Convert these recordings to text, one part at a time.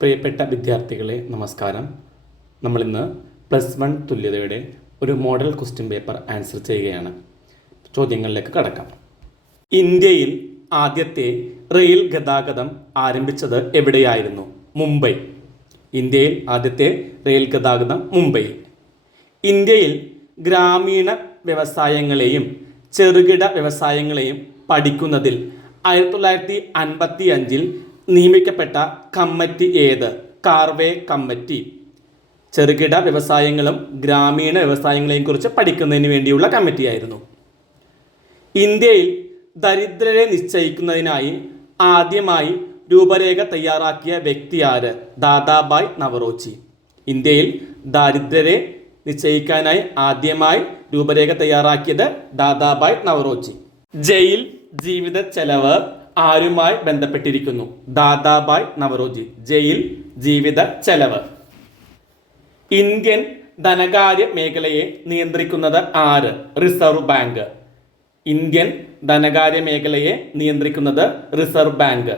പ്രിയപ്പെട്ട വിദ്യാർത്ഥികളെ നമസ്കാരം. നമ്മളിന്ന് പ്ലസ് വൺ തുല്യതയുടെ ഒരു മോഡൽ ക്വസ്റ്റ്യൻ പേപ്പർ ആൻസർ ചെയ്യുകയാണ്. ചോദ്യങ്ങളിലേക്ക് കടക്കാം. ഇന്ത്യയിൽ ആദ്യത്തെ റെയിൽ ഗതാഗതം ആരംഭിച്ചത് എവിടെയായിരുന്നു? മുംബൈ. ഇന്ത്യയിൽ ആദ്യത്തെ റെയിൽ ഗതാഗതം മുംബൈയിൽ ഇന്ത്യയിൽ ഗ്രാമീണ വ്യവസായങ്ങളെയും ചെറുകിട വ്യവസായങ്ങളെയും പഠിക്കുന്നതിൽ ആയിരത്തി തൊള്ളായിരത്തി അൻപത്തി അഞ്ചിൽ നിയമിക്കപ്പെട്ട കമ്മിറ്റി ഏത്? കാർവേ കമ്മിറ്റി. ചെറുകിട വ്യവസായങ്ങളും ഗ്രാമീണ വ്യവസായങ്ങളെയും കുറിച്ച് പഠിക്കുന്നതിന് വേണ്ടിയുള്ള കമ്മിറ്റിയായിരുന്നു ഇന്ത്യയിൽ ദരിദ്രരെ നിശ്ചയിക്കുന്നതിനായി ആദ്യമായി രൂപരേഖ തയ്യാറാക്കിയ വ്യക്തി ആര്? ദാദാബായ് നവറോച്ചി. ഇന്ത്യയിൽ ദാരിദ്ര്യരെ നിശ്ചയിക്കാനായി ആദ്യമായി രൂപരേഖ തയ്യാറാക്കിയത് ദാദാബായ് നവറോച്ചി. ജയിൽ ജീവിത ചെലവ് ആരുമായി ബന്ധപ്പെട്ടിരിക്കുന്നു? ദാദാബായ് നവറോജി ജയിൽ ജീവിത ചെലവ്. ഇന്ത്യൻ ധനകാര്യ മേഖലയെ നിയന്ത്രിക്കുന്നത് ആര്? Reserve bank. ഇന്ത്യൻ ധനകാര്യ മേഖലയെ നിയന്ത്രിക്കുന്നത് റിസർവ് ബാങ്ക്.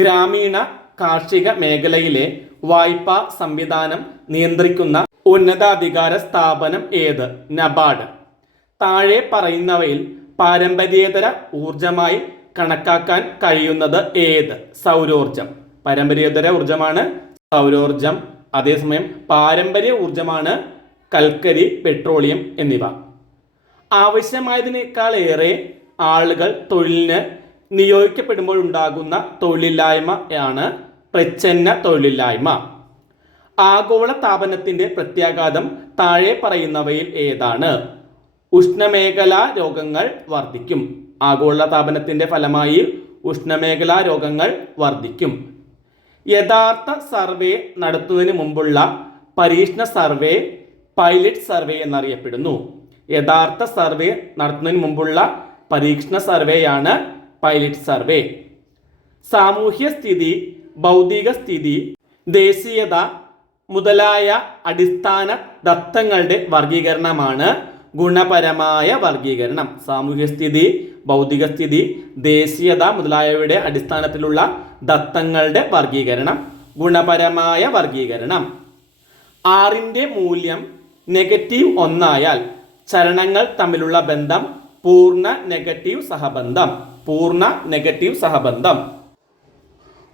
ഗ്രാമീണ കാർഷിക മേഖലയിലെ വായ്പാ സംവിധാനം നിയന്ത്രിക്കുന്ന ഉന്നതാധികാര സ്ഥാപനം ഏത്? നബാർഡ്. താഴെ പറയുന്നവയിൽ പാരമ്പര്യേതര ഊർജമായി കണക്കാക്കാൻ കഴിയുന്നത് ഏത്? സൗരോർജം. പാരമ്പര്യേതര ഊർജമാണ് സൗരോർജം. അതേസമയം പാരമ്പര്യ ഊർജമാണ് കൽക്കരി പെട്രോളിയം എന്നിവ. ആവശ്യമായതിനേക്കാൾ ഏറെ ആളുകൾ തൊഴിലിന് നിയോഗിക്കപ്പെടുമ്പോൾ ഉണ്ടാകുന്ന തൊഴിലില്ലായ്മയാണ് പ്രച്ഛന്ന തൊഴിലില്ലായ്മ. ആഗോള താപനത്തിന്റെ പ്രത്യാഘാതം താഴെ പറയുന്നവയിൽ ഏതാണ്? ഉഷ്ണമേഖലാ രോഗങ്ങൾ വർദ്ധിക്കും. ആഗോള താപനത്തിന്റെ ഫലമായി ഉഷ്ണമേഖലാ രോഗങ്ങൾ വർദ്ധിക്കും യഥാർത്ഥ സർവേ നടത്തുന്നതിന് മുമ്പുള്ള പരീക്ഷണ സർവേ പൈലറ്റ് സർവേ എന്നറിയപ്പെടുന്നു. യഥാർത്ഥ സർവേ നടത്തുന്നതിന് മുമ്പുള്ള പരീക്ഷണ സർവേയാണ് പൈലറ്റ് സർവേ. സാമൂഹ്യ സ്ഥിതി ഭൗതിക സ്ഥിതി ദേശീയത മുതലായ അടിസ്ഥാന ദത്തങ്ങളുടെ വർഗീകരണമാണ് ഗുണപരമായ വർഗീകരണം സാമൂഹ്യസ്ഥിതി ഭൗതികസ്ഥിതി ഭൗതിക സ്ഥിതി ദേശീയത മുതലായവയുടെ അടിസ്ഥാനത്തിലുള്ള ദത്തങ്ങളുടെ വർഗീകരണം ഗുണപരമായ വർഗീകരണം ആറിന്റെ മൂല്യം നെഗറ്റീവ് ഒന്നായാൽ ചരണങ്ങൾ തമ്മിലുള്ള ബന്ധം പൂർണ നെഗറ്റീവ് സഹബന്ധം. പൂർണ നെഗറ്റീവ് സഹബന്ധം.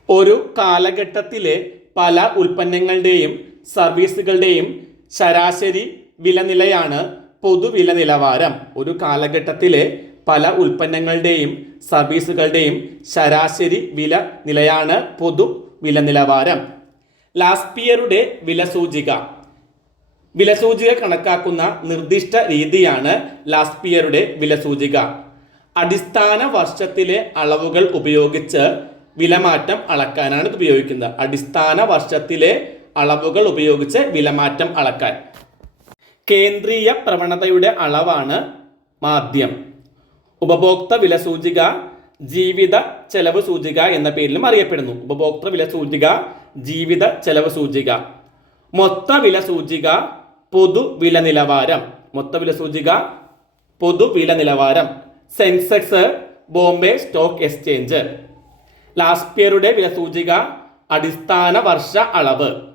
ഒരു കാലഘട്ടത്തിലെ പല ഉൽപ്പന്നങ്ങളുടെയും സർവീസുകളുടെയും ശരാശരി വില നിലയാണ് പൊതുവില നിലവാരം ഒരു കാലഘട്ടത്തിലെ പല ഉൽപ്പന്നങ്ങളുടെയും സർവീസുകളുടെയും ശരാശരി വില നിലയാണ് പൊതു വില നിലവാരം. ലാസ്പിയറുടെ വില സൂചിക. വിലസൂചിക കണക്കാക്കുന്ന നിർദ്ദിഷ്ട രീതിയാണ് ലാസ്പിയറുടെ വിലസൂചിക അടിസ്ഥാന വർഷത്തിലെ അളവുകൾ ഉപയോഗിച്ച് വിലമാറ്റം അളക്കാനാണ് ഇത് ഉപയോഗിക്കുന്നത്. അടിസ്ഥാന വർഷത്തിലെ അളവുകൾ ഉപയോഗിച്ച് വിലമാറ്റം അളക്കാൻ. കേന്ദ്രീയ പ്രവണതയുടെ അളവാണ് മാധ്യം. ഉപഭോക്തൃ വില സൂചിക ജീവിത ചെലവ് സൂചിക എന്ന പേരിലും അറിയപ്പെടുന്നു. ഉപഭോക്തൃ വില സൂചിക ജീവിത ചെലവ് സൂചിക. മൊത്ത വില സൂചിക പൊതു വില നിലവാരം. മൊത്ത വില സൂചിക പൊതു വില നിലവാരം. Sensex Bombay stock exchange. Last ലാസ്പിയറുടെ വില സൂചിക അടിസ്ഥാന വർഷ അളവ്.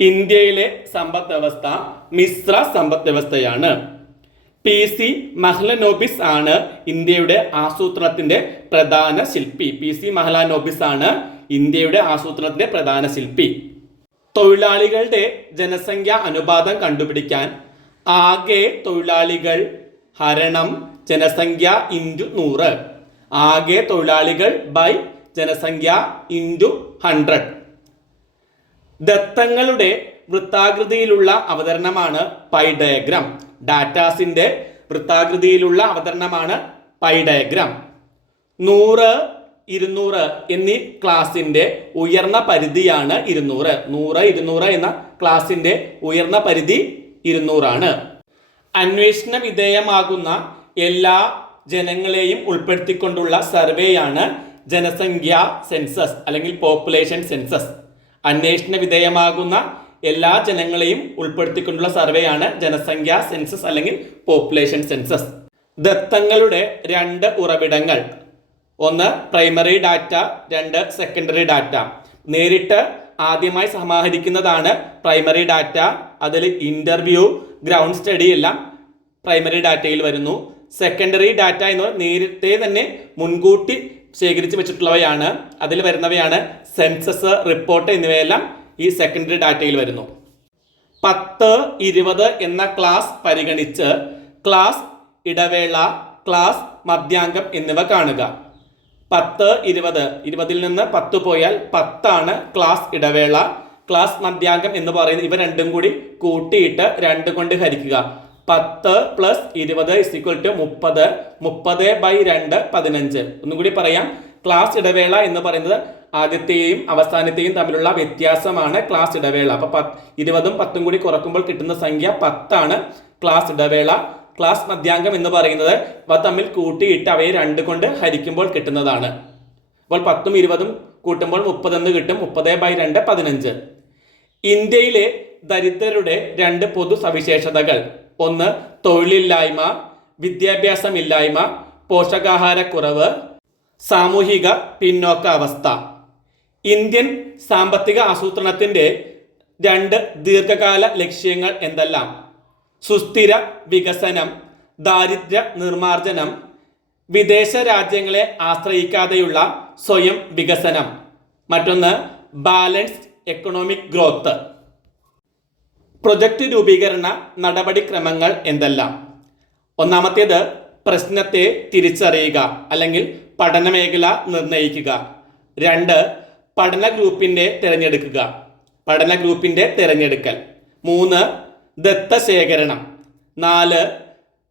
ഇന്ത്യയിലെ സമ്പദ് വ്യവസ്ഥ മിശ്ര സമ്പദ് വ്യവസ്ഥയാണ്. പി സി മഹ്ലനോബിസ് ആണ് ഇന്ത്യയുടെ ആസൂത്രണത്തിന്റെ പ്രധാന ശില്പി. പി സി മഹ്ലാനോബിസ് ആണ് ഇന്ത്യയുടെ ആസൂത്രണത്തിന്റെ പ്രധാന ശില്പി. തൊഴിലാളികളുടെ ജനസംഖ്യ അനുപാതം കണ്ടുപിടിക്കാൻ ആകെ തൊഴിലാളികൾ ഹരണം ജനസംഖ്യ ഇന്റു നൂറ്. ആകെ തൊഴിലാളികൾ ബൈ ജനസംഖ്യ ഇന്റു ഹൺഡ്രഡ്. ദത്തങ്ങളുടെ വൃത്താകൃതിയിലുള്ള അവതരണമാണ് പൈ ഡയഗ്രാം. ഡാറ്റാസിന്റെ വൃത്താകൃതിയിലുള്ള അവതരണമാണ് പൈ ഡയഗ്രാം. നൂറ് ഇരുന്നൂറ് എന്നീ ക്ലാസിന്റെ ഉയർന്ന പരിധിയാണ് ഇരുന്നൂറ്. നൂറ് ഇരുന്നൂറ് എന്ന ക്ലാസിന്റെ ഉയർന്ന പരിധി ഇരുന്നൂറാണ്. അന്വേഷണ വിധേയമാകുന്ന എല്ലാ ജനങ്ങളെയും ഉൾപ്പെടുത്തിക്കൊണ്ടുള്ള സർവേയാണ് ജനസംഖ്യ സെൻസസ് അല്ലെങ്കിൽ പോപ്പുലേഷൻ സെൻസസ്. അന്വേഷണ വിധേയമാകുന്ന എല്ലാ ജനങ്ങളെയും ഉൾപ്പെടുത്തിക്കൊണ്ടുള്ള സർവേയാണ് ജനസംഖ്യാ സെൻസസ് അല്ലെങ്കിൽ പോപ്പുലേഷൻ സെൻസസ്. ദത്തങ്ങളുടെ രണ്ട് ഉറവിടങ്ങൾ. ഒന്ന് പ്രൈമറി ഡാറ്റ രണ്ട് സെക്കൻഡറി ഡാറ്റ. നേരിട്ട് ആദ്യമായി സമാഹരിക്കുന്നതാണ് പ്രൈമറി ഡാറ്റ. അതിൽ ഇന്റർവ്യൂ ഗ്രൗണ്ട് സ്റ്റഡി എല്ലാം പ്രൈമറി ഡാറ്റയിൽ വരുന്നു. സെക്കൻഡറി ഡാറ്റ എന്ന് പറഞ്ഞാൽ നേരത്തെ തന്നെ മുൻകൂട്ടി ശേഖരിച്ച് വെച്ചിട്ടുള്ളവയാണ്. അതിൽ വരുന്നവയാണ് സെൻസസ് റിപ്പോർട്ട് എന്നിവയെല്ലാം ഈ സെക്കൻഡറി ഡാറ്റയിൽ വരുന്നു. പത്ത് ഇരുപത് എന്ന ക്ലാസ് പരിഗണിച്ച് ക്ലാസ് ഇടവേള ക്ലാസ് മധ്യാങ്കം എന്നിവ കാണുക. പത്ത് ഇരുപത് ഇരുപതിൽ നിന്ന് പത്ത് പോയാൽ പത്താണ് ക്ലാസ് ഇടവേള ക്ലാസ് മധ്യാങ്കം എന്ന് പറയുന്നത് ഇവ രണ്ടും കൂടി കൂട്ടിയിട്ട് രണ്ട് കൊണ്ട് ഹരിക്കുക. പത്ത് പ്ലസ് ഇരുപത് ഇസ് ഈക്വൽ ടു മുപ്പത്. മുപ്പത് ബൈ രണ്ട് പതിനഞ്ച്. ഒന്നും കൂടി പറയാം. ക്ലാസ് ഇടവേള എന്ന് പറയുന്നത് ആദ്യത്തെയും അവസാനത്തെയും തമ്മിലുള്ള വ്യത്യാസമാണ് ക്ലാസ് ഇടവേള. അപ്പൊ പത്ത് ഇരുപതും പത്തും കൂടി കുറക്കുമ്പോൾ കിട്ടുന്ന സംഖ്യ പത്താണ് ക്ലാസ് ഇടവേള. ക്ലാസ് മധ്യാംഗം എന്ന് പറയുന്നത് അവ തമ്മിൽ കൂട്ടിയിട്ട് അവയെ രണ്ട് കൊണ്ട് ഹരിക്കുമ്പോൾ കിട്ടുന്നതാണ്. അപ്പോൾ പത്തും ഇരുപതും കൂട്ടുമ്പോൾ മുപ്പതെന്ന് കിട്ടും. മുപ്പത് ബൈ രണ്ട് പതിനഞ്ച്. ഇന്ത്യയിലെ ദരിദ്രരുടെ രണ്ട് പൊതു സവിശേഷതകൾ. ഒന്ന് തൊഴിലില്ലായ്മ വിദ്യാഭ്യാസമില്ലായ്മ പോഷകാഹാരക്കുറവ് സാമൂഹിക പിന്നോക്ക അവസ്ഥ ഇന്ത്യൻ സാമ്പത്തിക ആസൂത്രണത്തിന്റെ രണ്ട് ദീർഘകാല ലക്ഷ്യങ്ങൾ എന്തെല്ലാം? സുസ്ഥിര വികസനം ദാരിദ്ര്യ നിർമാർജനം വിദേശ രാജ്യങ്ങളെ ആശ്രയിക്കാതെയുള്ള സ്വയം വികസനം. മറ്റൊന്ന് ബാലൻസ്ഡ് എക്കണോമിക് ഗ്രോത്ത്. പ്രൊജക്ട് രൂപീകരണ നടപടിക്രമങ്ങൾ എന്തെല്ലാം? ഒന്നാമത്തേത് പ്രശ്നത്തെ തിരിച്ചറിയുക അല്ലെങ്കിൽ പഠനമേഖല നിർണയിക്കുക. രണ്ട് പഠന ഗ്രൂപ്പിന്റെ തിരഞ്ഞെടുക്കുക. പഠന ഗ്രൂപ്പിന്റെ തിരഞ്ഞെടുക്കൽ. മൂന്ന് ദത്തശേഖരണം. നാല്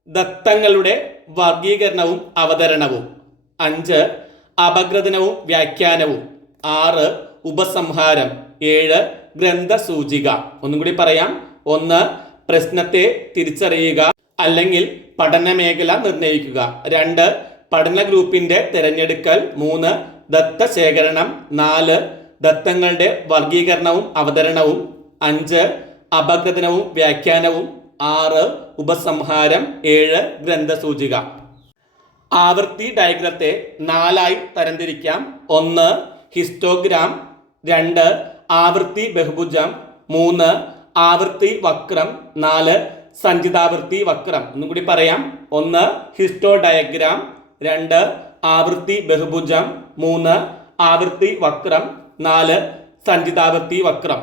ദത്തങ്ങളുടെ വർഗീകരണവും അവതരണവും. അഞ്ച് അപഗ്രഥനവും വ്യാഖ്യാനവും. ആറ് ഉപസംഹാരം. ഏഴ് ഗ്രന്ഥസൂചിക. ഒന്നും കൂടി പറയാം. ഒന്ന് പ്രശ്നത്തെ തിരിച്ചറിയുക അല്ലെങ്കിൽ പഠന മേഖല നിർണയിക്കുക. രണ്ട് പഠന ഗ്രൂപ്പിന്റെ തിരഞ്ഞെടുക്കൽ. മൂന്ന് ദത്ത ശേഖരണം നാല് ദത്തങ്ങളുടെ വർഗീകരണവും അവതരണവും. അഞ്ച് അപഗ്രഥനവും വ്യാഖ്യാനവും. ആറ് ഉപസംഹാരം. ഏഴ് ഗ്രന്ഥസൂചിക. ആവൃത്തി ഡയഗ്രത്തെ നാലായി തരംതിരിക്കാം. ഒന്ന് ഹിസ്റ്റോഗ്രാം. രണ്ട് ആവൃത്തി ബഹുഭുജം മൂന്ന് ആവൃത്തി വക്രം നാല് സഞ്ചിതാവൃത്തി വക്രം. ഒന്നും കൂടി പറയാം. ഒന്ന് ഹിസ്റ്റോ ഡയഗ്രാം രണ്ട് ആവൃത്തി ബഹുഭുജം. മൂന്ന് ആവൃത്തി വക്രം. നാല് സഞ്ചിതാവൃത്തി വക്രം.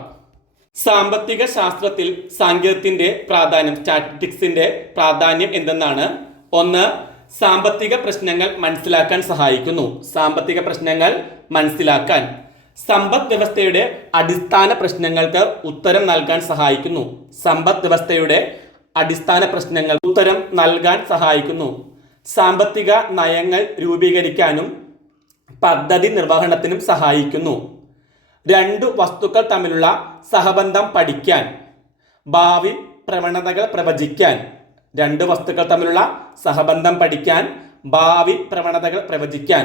സാമ്പത്തിക ശാസ്ത്രത്തിൽ സാങ്കേതികത്തിന്റെ പ്രാധാന്യം സ്റ്റാറ്റിസ്റ്റിക്സിന്റെ പ്രാധാന്യം എന്തെന്നാണ്? ഒന്ന് സാമ്പത്തിക പ്രശ്നങ്ങൾ മനസ്സിലാക്കാൻ സഹായിക്കുന്നു. സാമ്പത്തിക പ്രശ്നങ്ങൾ മനസ്സിലാക്കാൻ. സമ്പദ് വ്യവസ്ഥയുടെ അടിസ്ഥാന പ്രശ്നങ്ങൾക്ക് ഉത്തരം നൽകാൻ സഹായിക്കുന്നു. സമ്പദ് വ്യവസ്ഥയുടെ അടിസ്ഥാന പ്രശ്നങ്ങൾ ഉത്തരം നൽകാൻ സഹായിക്കുന്നു. സാമ്പത്തിക നയങ്ങൾ രൂപീകരിക്കാനും പദ്ധതി നിർവഹണത്തിനും സഹായിക്കുന്നു. രണ്ടു വസ്തുക്കൾ തമ്മിലുള്ള സഹബന്ധം പഠിക്കാൻ ഭാവി പ്രവണതകൾ പ്രവചിക്കാൻ. രണ്ട് വസ്തുക്കൾ തമ്മിലുള്ള സഹബന്ധം പഠിക്കാൻ ഭാവി പ്രവണതകൾ പ്രവചിക്കാൻ.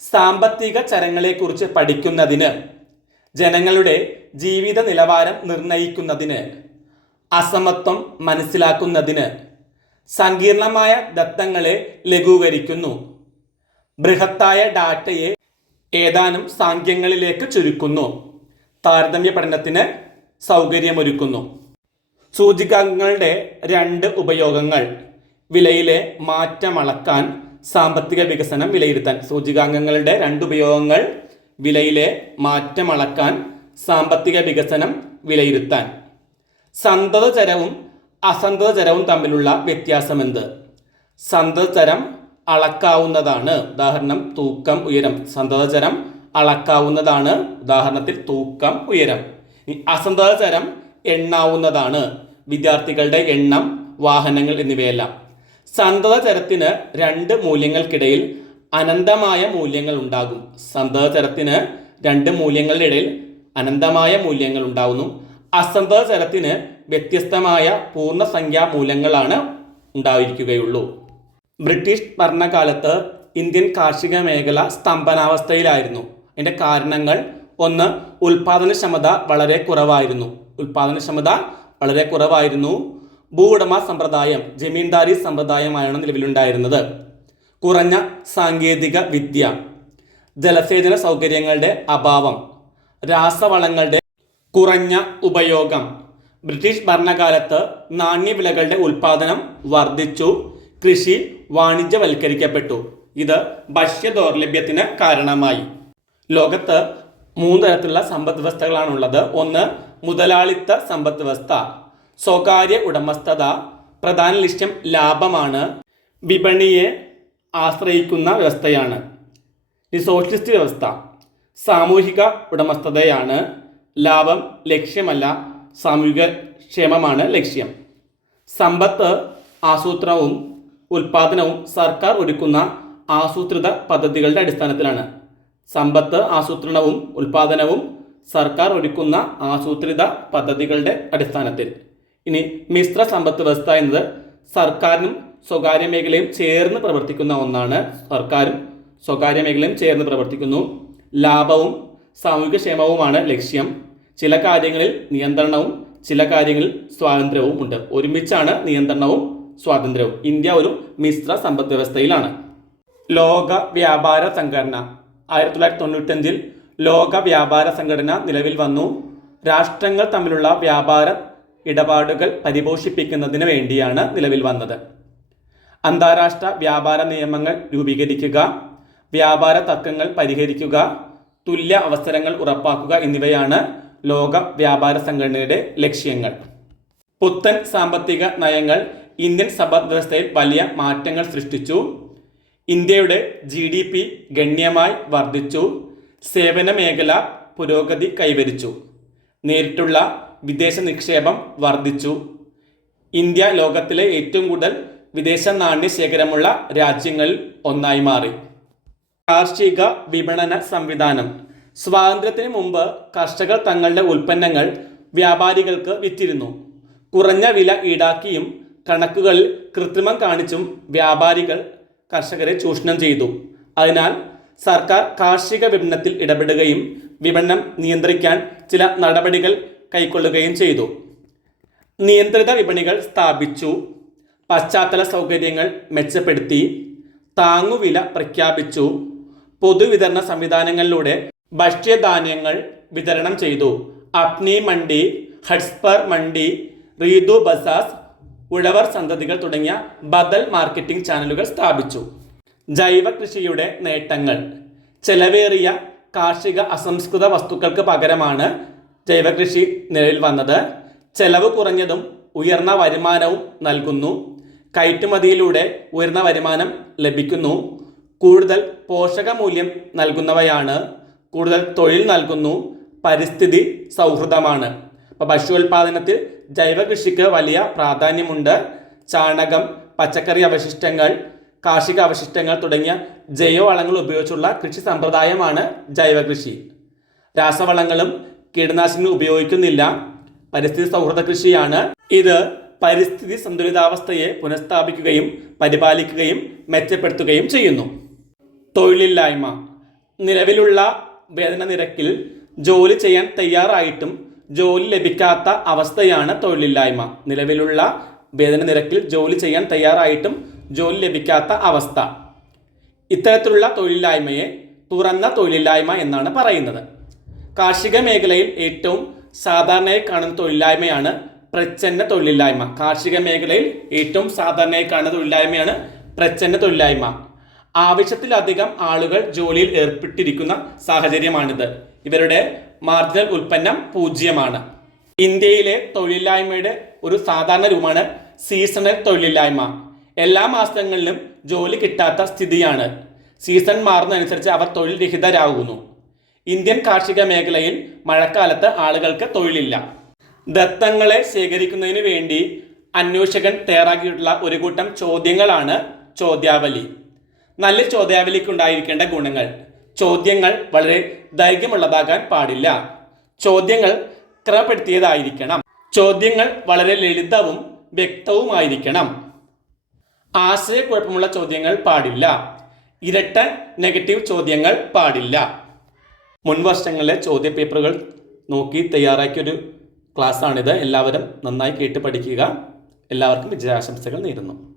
സാമ്പത്തിക ചരങ്ങളെക്കുറിച്ച് പഠിക്കുന്നതിന് ജനങ്ങളുടെ ജീവിത നിലവാരം നിർണയിക്കുന്നതിന് അസമത്വം മനസ്സിലാക്കുന്നതിന് സങ്കീർണമായ ദത്തങ്ങളെ ലഘൂകരിക്കുന്നു. ബൃഹത്തായ ഡാറ്റയെ ഏതാനും സാങ്ക്യങ്ങളിലേക്ക് ചുരുക്കുന്നു. താരതമ്യ പഠനത്തിന് സൗകര്യമൊരുക്കുന്നു. സൂചികാംഗങ്ങളുടെ രണ്ട് ഉപയോഗങ്ങൾ വിലയിലെ മാറ്റം അളക്കാൻ സാമ്പത്തിക വികസനം വിലയിരുത്താൻ. സൂചികാംഗങ്ങളുടെ രണ്ടുപയോഗങ്ങൾ വിലയിലെ മാറ്റം അളക്കാൻ സാമ്പത്തിക വികസനം വിലയിരുത്താൻ. സന്തതചരവും അസന്തതചരവും തമ്മിലുള്ള വ്യത്യാസം എന്ത് സന്തതചരം അളക്കാവുന്നതാണ്. ഉദാഹരണം തൂക്കം ഉയരം. സന്തതചരം അളക്കാവുന്നതാണ്. ഉദാഹരണത്തിൽ തൂക്കം ഉയരം. അസന്തതചരം എണ്ണാവുന്നതാണ്. വിദ്യാർത്ഥികളുടെ എണ്ണം വാഹനങ്ങൾ എന്നിവയെല്ലാം. സന്തതചരത്തിന് രണ്ട് മൂല്യങ്ങൾക്കിടയിൽ അനന്തമായ മൂല്യങ്ങൾ ഉണ്ടാകും. സന്തതചരത്തിന് രണ്ട് മൂല്യങ്ങളുടെ ഇടയിൽ അനന്തമായ മൂല്യങ്ങൾ ഉണ്ടാകുന്നു അസന്തതചരത്തിന് വ്യത്യസ്തമായ പൂർണസംഖ്യാ മൂല്യങ്ങളാണ് ഉണ്ടായിരിക്കുകയുള്ളൂ. ബ്രിട്ടീഷ് ഭരണകാലത്ത് ഇന്ത്യൻ കാർഷിക മേഖല സ്തംഭനാവസ്ഥയിലായിരുന്നു. അതിന്റെ കാരണങ്ങൾ ഒന്ന് ഉൽപാദനക്ഷമത വളരെ കുറവായിരുന്നു. ഉൽപാദനക്ഷമത വളരെ കുറവായിരുന്നു. ഭൂവുടമ സമ്പ്രദായം ജമീൻദാരി സമ്പ്രദായമായാണ് നിലവിലുണ്ടായിരുന്നത്. കുറഞ്ഞ സാങ്കേതിക വിദ്യ ജലസേചന സൗകര്യങ്ങളുടെ അഭാവം രാസവളങ്ങളുടെ കുറഞ്ഞ ഉപയോഗം ബ്രിട്ടീഷ് ഭരണകാലത്ത് നാണ്യവിളകളുടെ ഉൽപാദനം വർദ്ധിച്ചു കൃഷി വാണിജ്യവൽക്കരിക്കപ്പെട്ടു. ഇത് ഭക്ഷ്യ ദൗർലഭ്യത്തിന് കാരണമായി. ലോകത്ത് മൂന്ന് തരത്തിലുള്ള സമ്പദ് വ്യവസ്ഥകളാണുള്ളത് ഒന്ന് മുതലാളിത്ത സമ്പദ് വ്യവസ്ഥ സ്വകാര്യ ഉടമസ്ഥത പ്രധാന ലക്ഷ്യം ലാഭമാണ് വിപണിയെ ആശ്രയിക്കുന്ന വ്യവസ്ഥയാണ് ഈ സോഷ്യലിസ്റ്റ് വ്യവസ്ഥ സാമൂഹിക ഉടമസ്ഥതയാണ് ലാഭം ലക്ഷ്യമല്ല സാമൂഹിക ക്ഷേമമാണ് ലക്ഷ്യം. സമ്പത്ത് ആസൂത്രണവും ഉൽപാദനവും സർക്കാർ ഒരുക്കുന്ന ആസൂത്രിത പദ്ധതികളുടെ അടിസ്ഥാനത്തിലാണ്. സമ്പത്ത് ആസൂത്രണവും ഉൽപാദനവും സർക്കാർ ഒരുക്കുന്ന ആസൂത്രിത പദ്ധതികളുടെ അടിസ്ഥാനത്തിൽ. ഇനി മിശ്ര സമ്പത്ത് വ്യവസ്ഥ എന്നത് സർക്കാരിനും സ്വകാര്യ മേഖലയും ചേർന്ന് പ്രവർത്തിക്കുന്ന ഒന്നാണ് സർക്കാരും സ്വകാര്യ മേഖലയും ചേർന്ന് പ്രവർത്തിക്കുന്നു. ലാഭവും സാമൂഹിക ക്ഷേമവുമാണ് ലക്ഷ്യം. ചില കാര്യങ്ങളിൽ നിയന്ത്രണവും ചില കാര്യങ്ങളിൽ സ്വാതന്ത്ര്യവും ഉണ്ട്. ഒരുമിച്ചാണ് നിയന്ത്രണവും സ്വാതന്ത്ര്യവും. ഇന്ത്യ ഒരു മിശ്ര സമ്പദ് വ്യവസ്ഥയിലാണ്. ലോക വ്യാപാര സംഘടന. ആയിരത്തി തൊള്ളായിരത്തി തൊണ്ണൂറ്റഞ്ചിൽ ലോക വ്യാപാര സംഘടന നിലവിൽ വന്നു. രാഷ്ട്രങ്ങൾ തമ്മിലുള്ള വ്യാപാര ഇടപാടുകൾ പരിപോഷിപ്പിക്കുന്നതിന് വേണ്ടിയാണ് നിലവിൽ വന്നത്. അന്താരാഷ്ട്ര വ്യാപാര നിയമങ്ങൾ രൂപീകരിക്കുക വ്യാപാര തർക്കങ്ങൾ പരിഹരിക്കുക തുല്യ അവസരങ്ങൾ ഉറപ്പാക്കുക എന്നിവയാണ് ലോക വ്യാപാര സംഘടനയുടെ ലക്ഷ്യങ്ങൾ. പുത്തൻ സാമ്പത്തിക നയങ്ങൾ ഇന്ത്യൻ സമ്പദ്വ്യവസ്ഥയിൽ വലിയ മാറ്റങ്ങൾ സൃഷ്ടിച്ചു. ഇന്ത്യയുടെ ജി ഡി പി ഗണ്യമായി വർദ്ധിച്ചു. സേവന മേഖല പുരോഗതി കൈവരിച്ചു. നേരിട്ടുള്ള വിദേശ നിക്ഷേപം വർദ്ധിച്ചു. ഇന്ത്യ ലോകത്തിലെ ഏറ്റവും കൂടുതൽ വിദേശ നാണ്യ ശേഖരമുള്ള രാജ്യങ്ങളിൽ ഒന്നായി മാറി. കാർഷിക വിപണന സംവിധാനം. സ്വാതന്ത്ര്യത്തിന് മുമ്പ് കർഷകർ തങ്ങളുടെ ഉൽപ്പന്നങ്ങൾ വ്യാപാരികൾക്ക് വിറ്റിരുന്നു. കുറഞ്ഞ വില ഈടാക്കിയും കണക്കുകളിൽ കൃത്രിമം കാണിച്ചും വ്യാപാരികൾ കർഷകരെ ചൂഷണം ചെയ്തു. അതിനാൽ സർക്കാർ കാർഷിക വിപണനത്തിൽ ഇടപെടുകയും വിപണനം നിയന്ത്രിക്കാൻ ചില നടപടികൾ കൈക്കൊള്ളുകയും ചെയ്തു. നിയന്ത്രിത വിപണികൾ സ്ഥാപിച്ചു. പശ്ചാത്തല സൗകര്യങ്ങൾ മെച്ചപ്പെടുത്തി. താങ്ങുവില പ്രഖ്യാപിച്ചു. പൊതുവിതരണ സംവിധാനങ്ങളിലൂടെ ഭക്ഷ്യധാന്യങ്ങൾ വിതരണം ചെയ്തു. അപ്നി മണ്ഡി ഹഡ്സ്പർ മണ്ഡി റീതു ബസാസ് ഉഴവർ സന്തതികൾ തുടങ്ങിയ ബദൽ മാർക്കറ്റിംഗ് ചാനലുകൾ സ്ഥാപിച്ചു. ജൈവ കൃഷിയുടെ നേട്ടങ്ങൾ. ചെലവേറിയ കാർഷിക അസംസ്കൃത വസ്തുക്കൾക്ക് പകരമാണ് ജൈവകൃഷി നിലവിൽ വന്നത് ചെലവ് കുറഞ്ഞതും ഉയർന്ന വരുമാനവും നൽകുന്നു. കയറ്റുമതിയിലൂടെ ഉയർന്ന വരുമാനം ലഭിക്കുന്നു. കൂടുതൽ പോഷകമൂല്യം നൽകുന്നവയാണ്. കൂടുതൽ തൊഴിൽ നൽകുന്നു. പരിസ്ഥിതി സൗഹൃദമാണ്. അപ്പോൾ ഭക്ഷ്യോൽപാദനത്തിൽ ജൈവ കൃഷിക്ക് വലിയ പ്രാധാന്യമുണ്ട്. ചാണകം പച്ചക്കറി അവശിഷ്ടങ്ങൾ കാർഷിക അവശിഷ്ടങ്ങൾ തുടങ്ങിയ ജൈവവളങ്ങൾ ഉപയോഗിച്ചുള്ള കൃഷി സമ്പ്രദായമാണ് ജൈവ കൃഷി രാസവളങ്ങളും കീടനാശിനികളും ഉപയോഗിക്കുന്നില്ല. പരിസ്ഥിതി സൗഹൃദ കൃഷിയാണ് ഇത്. പരിസ്ഥിതി സന്തുലിതാവസ്ഥയെ പുനഃസ്ഥാപിക്കുകയും പരിപാലിക്കുകയും മെച്ചപ്പെടുത്തുകയും ചെയ്യുന്നു. തൊഴിലില്ലായ്മ. നിലവിലുള്ള വേതന നിരക്കിൽ ജോലി ചെയ്യാൻ തയ്യാറായിട്ടും ജോലി ലഭിക്കാത്ത അവസ്ഥയാണ് തൊഴിലില്ലായ്മ. നിലവിലുള്ള വേതന നിരക്കിൽ ജോലി ചെയ്യാൻ തയ്യാറായിട്ടും ജോലി ലഭിക്കാത്ത അവസ്ഥ. ഇത്തരത്തിലുള്ള തൊഴിലില്ലായ്മയെ തുറന്ന തൊഴിലില്ലായ്മ എന്നാണ് പറയുന്നത്. കാർഷിക മേഖലയിൽ ഏറ്റവും സാധാരണയായി കാണുന്ന തൊഴിലില്ലായ്മയാണ് പ്രച്ഛന്ന തൊഴിലില്ലായ്മ. കാർഷിക മേഖലയിൽ ഏറ്റവും സാധാരണയായി കാണുന്ന തൊഴിലില്ലായ്മയാണ് പ്രച്ഛന്ന തൊഴിലില്ലായ്മ. ആവശ്യത്തിലധികം ആളുകൾ ജോലിയിൽ ഏർപ്പെട്ടിരിക്കുന്ന സാഹചര്യമാണിത്. ഇവരുടെ മാർജിനൽ ഉൽപ്പന്നം പൂജ്യമാണ്. ഇന്ത്യയിലെ തൊഴിലില്ലായ്മയുടെ ഒരു സാധാരണ രൂപമാണ് സീസണൽ തൊഴിലില്ലായ്മ. എല്ലാ മാസങ്ങളിലും ജോലി കിട്ടാത്ത സ്ഥിതിയാണ്. സീസൺ മാറുന്നതനുസരിച്ച് അവർ തൊഴിൽ രഹിതരാകുന്നു. ഇന്ത്യൻ കാർഷിക മേഖലയിൽ മഴക്കാലത്ത് ആളുകൾക്ക് തൊഴിലില്ല. ദത്തങ്ങളെ ശേഖരിക്കുന്നതിന് വേണ്ടി അന്വേഷകൻ തയ്യാറാക്കിയിട്ടുള്ള ഒരു കൂട്ടം ചോദ്യങ്ങളാണ് ചോദ്യാവലി. നല്ല ചോദ്യാവലിക്ക് ഉണ്ടായിരിക്കേണ്ട ഗുണങ്ങൾ. ചോദ്യങ്ങൾ വളരെ ദൈർഘ്യമുള്ളതാകാൻ പാടില്ല. ചോദ്യങ്ങൾ ക്രമപ്പെടുത്തിയതായിരിക്കണം. ചോദ്യങ്ങൾ വളരെ ലളിതവും വ്യക്തവുമായിരിക്കണം. ആശയക്കുഴപ്പമുള്ള ചോദ്യങ്ങൾ പാടില്ല. ഇരട്ട നെഗറ്റീവ് ചോദ്യങ്ങൾ പാടില്ല. മുൻ വർഷങ്ങളിലെ ചോദ്യ പേപ്പറുകൾ നോക്കി തയ്യാറാക്കിയൊരു ക്ലാസ്സാണിത്. എല്ലാവരും നന്നായി കേട്ട് പഠിക്കുക. എല്ലാവർക്കും വിജയാശംസകൾ നേരുന്നു.